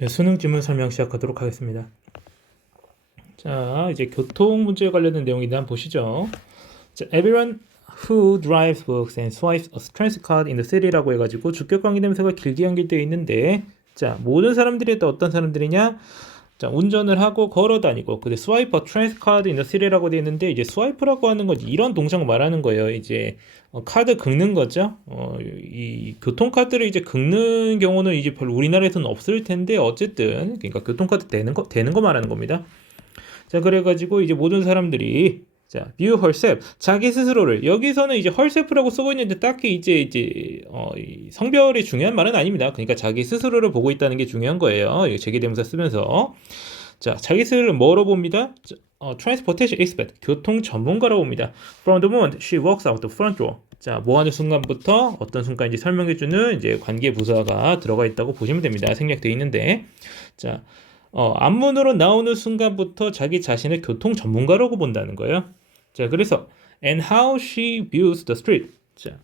네, 수능 지문 설명 시작하도록 하겠습니다. 자, 이제 교통 문제에 관련된 내용인데 한번 보시죠. 자, everyone who drives, works and swipes a transit card in the city라고 해가지고 주격 관계 대명사가 길게 연결되어 있는데, 자, 모든 사람들이 또 어떤 사람들이냐? 자, 운전을 하고 걸어 다니고, 근데 swipe a transit card in the city라고 되어 있는데, 이제 swipe라고 하는 건 이런 동작을 말하는 거예요. 이제 카드 긁는 거죠. 이 교통카드를 이제 긁는 경우는 이제 별로 우리나라에서는 없을 텐데, 어쨌든 그러니까 교통카드 되는 거 말하는 겁니다. 자, 그래가지고 이제 모든 사람들이 자, view herself 자기 스스로를 여기서는 이제 herself라고 쓰고 있는데 딱히 이제 이 성별이 중요한 말은 아닙니다. 그러니까 자기 스스로를 보고 있다는 게 중요한 거예요. 이 제기대명사 쓰면서 자, 자기 스스로를 뭐로 봅니다? transportation expert 교통 전문가로 봅니다. From the moment she walks out the front door. 자, 뭐 하는 순간부터 어떤 순간인지 설명해주는 이제 관계 부사가 들어가 있다고 보시면 됩니다. 생략되어 있는데 자. 앞문으로 나오는 순간부터 자기 자신을 교통 전문가라고 본다는 거예요. 자, 그래서 and how she views the street. 자,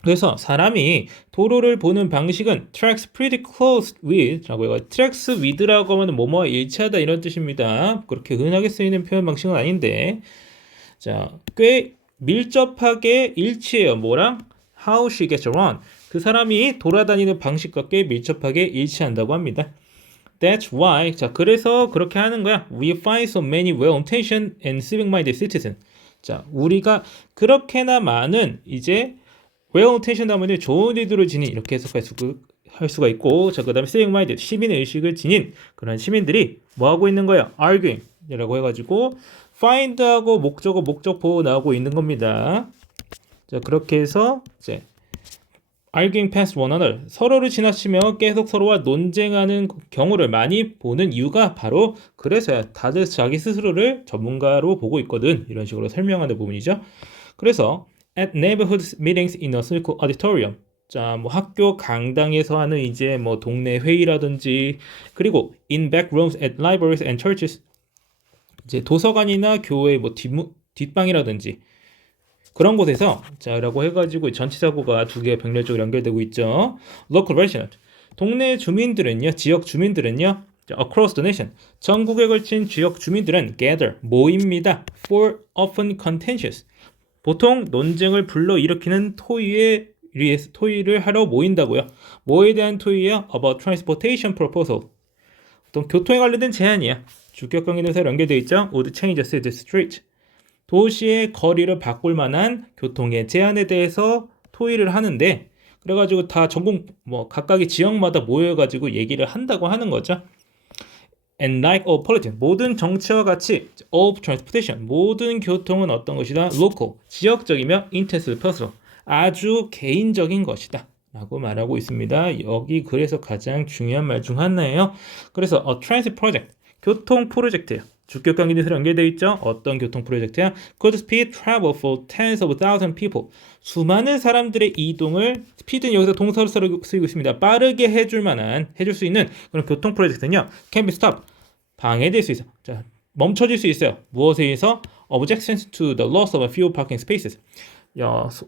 그래서 사람이 도로를 보는 방식은 tracks pretty close with 라고 해요. tracks with라고 하면 뭐뭐 일치하다 이런 뜻입니다. 그렇게 흔하게 쓰이는 표현 방식은 아닌데, 자, 꽤 밀접하게 일치해요. 뭐랑? how she gets around. 그 사람이 돌아다니는 방식과 꽤 밀접하게 일치한다고 합니다. That's why. 자, 그래서 그렇게 하는 거야. We find so many well-intentioned and civic-minded citizens. 자, 우리가 그렇게나 많은 이제 well-intentioned 하면 좋은 의도를 지닌 이렇게 할 수가 있고, 자, 그다음에 civic-minded 시민 의식을 지닌 그런 시민들이 뭐 하고 있는 거야? arguing이라고 해가지고 find하고 목적어 나오고 있는 겁니다. 자, 그렇게 해서 이제 arguing past one another 서로를 지나치며 계속 서로와 논쟁하는 경우를 많이 보는 이유가 바로 그래서야 다들 자기 스스로를 전문가로 보고 있거든 이런 식으로 설명하는 부분이죠. 그래서 at neighborhood meetings in a circle auditorium 자, 뭐 학교 강당에서 하는 이제 뭐 동네 회의라든지 그리고 in back rooms at libraries and churches 이제 도서관이나 교회 뭐 뒷방이라든지 그런 곳에서 자라고 해가지고 전치사구가 두 개가 병렬적으로 연결되고 있죠. Local resident 동네 주민들은요, 지역 주민들은요, across the nation 전국에 걸친 지역 주민들은 gather 모입니다. For often contentious 보통 논쟁을 불러일으키는 토의를 하러 모인다고요. 뭐에 대한 토의야? About transportation proposal 어떤 교통에 관련된 제안이야. 주격 관계대명사로 연결되어 있죠. Would change the street 도시의 거리를 바꿀 만한 교통의 제한에 대해서 토의를 하는데 그래가지고 다 전국 뭐 각각의 지역마다 모여가지고 얘기를 한다고 하는 거죠. And like all politics 모든 정치와 같이 all transportation 모든 교통은 어떤 것이다? local 지역적이며 intensive personal 아주 개인적인 것이다 라고 말하고 있습니다. 여기 그래서 가장 중요한 말 중 하나예요. 그래서 a transit project 교통 프로젝트예요. 주격 관계대명사로 연결되어 있죠. 어떤 교통 프로젝트야? Could speed travel for tens of thousands people. 수많은 사람들의 이동을 speed는 여기서 동사로 쓰이고 있습니다. 빠르게 해줄 수 있는 그런 교통 프로젝트는요. Can be stopped. 방해될 수 있어. 자, 멈춰질 수 있어요. 무엇에 의해서? Objections to the loss of a few parking spaces.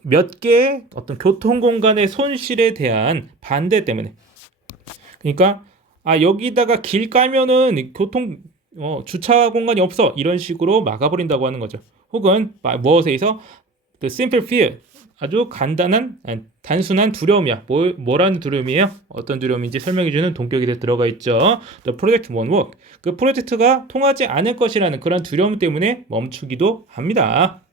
몇 개의 어떤 교통 공간의 손실에 대한 반대 때문에. 그러니까 여기다가 길 깔면은 주차 공간이 없어 이런 식으로 막아버린다고 하는 거죠. 혹은 무엇에 의해서 the simple fear 아주 단순한 두려움이야. 뭐라는 두려움이에요? 어떤 두려움인지 설명해주는 동격이 들어가 있죠. The project won't work 그 프로젝트가 통하지 않을 것이라는 그런 두려움 때문에 멈추기도 합니다.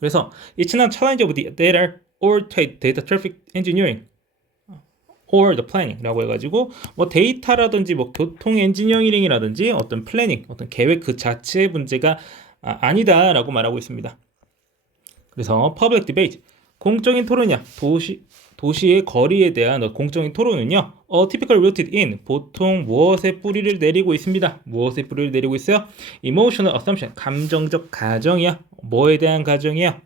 그래서 it's not challenge of the data or data traffic engineering or the planning라고 해가지고 뭐 데이터라든지 뭐 교통 엔지니어링이라든지 어떤 플래닝, 어떤 계획 그 자체의 문제가 아니다라고 말하고 있습니다. 그래서 public debate 공적인 토론이야. 도시의 거리에 대한 공적인 토론은요. typical rooted in 보통 무엇에 뿌리를 내리고 있습니다. 무엇에 뿌리를 내리고 있어요? emotional assumption 감정적 가정이야. 뭐에 대한 가정이야?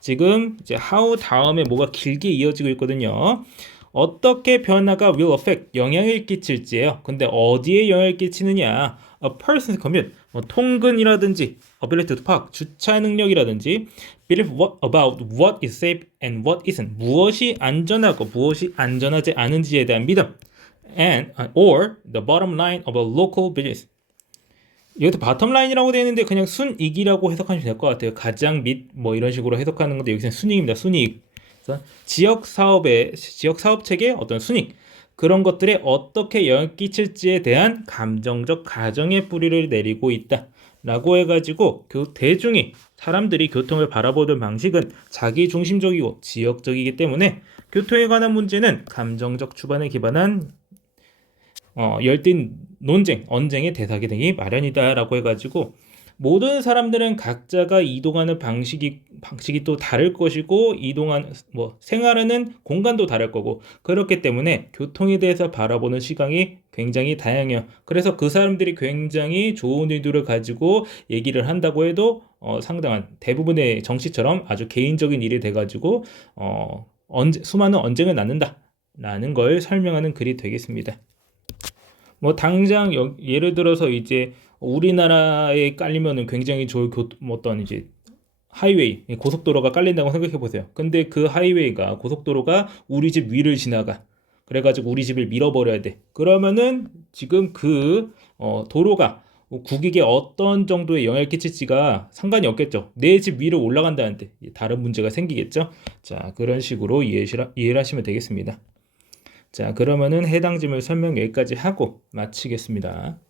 지금 이제 how 다음에 뭐가 길게 이어지고 있거든요. 어떻게 변화가 will affect 영향을 끼칠지예요. 근데 어디에 영향을 끼치느냐? A person's commute 뭐 통근이라든지 ability to park 주차 능력이라든지 believe about what is safe and what isn't 무엇이 안전하고 무엇이 안전하지 않은지에 대한 믿음 and or the bottom line of a local business. 여기서 바텀 라인이라고 되어 있는데 그냥 순이익이라고 해석하시면 될 것 같아요. 가장 및 뭐 이런 식으로 해석하는 건데 여기서는 순이익입니다. 순이익. 그래서 지역 사업 체계 어떤 순이익 그런 것들에 어떻게 영향을 끼칠지에 대한 감정적 가정의 뿌리를 내리고 있다라고 해가지고 대중이 사람들이 교통을 바라보는 방식은 자기 중심적이고 지역적이기 때문에 교통에 관한 문제는 감정적 추반에 기반한 열띤 논쟁, 언쟁의 대상이 되기 마련이다라고 해가지고 모든 사람들은 각자가 이동하는 방식이 또 다를 것이고 생활하는 공간도 다를 거고 그렇기 때문에 교통에 대해서 바라보는 시각이 굉장히 다양해요. 그래서 그 사람들이 굉장히 좋은 의도를 가지고 얘기를 한다고 해도 상당한 대부분의 정치처럼 아주 개인적인 일이 돼가지고 수많은 언쟁을 낳는다라는 걸 설명하는 글이 되겠습니다. 뭐 당장 예를 들어서 이제 우리나라에 깔리면은 굉장히 좋은 어떤 이제 하이웨이 고속도로가 깔린다고 생각해 보세요. 근데 그 하이웨이가 고속도로가 우리 집 위를 지나가. 그래가지고 우리 집을 밀어버려야 돼. 그러면은 지금 그 도로가 국익에 어떤 정도의 영향을 끼칠지가 상관이 없겠죠. 내 집 위로 올라간다는데 다른 문제가 생기겠죠. 자, 그런 식으로 이해를 하시면 되겠습니다. 자, 그러면은 해당 질문 설명 여기까지 하고 마치겠습니다.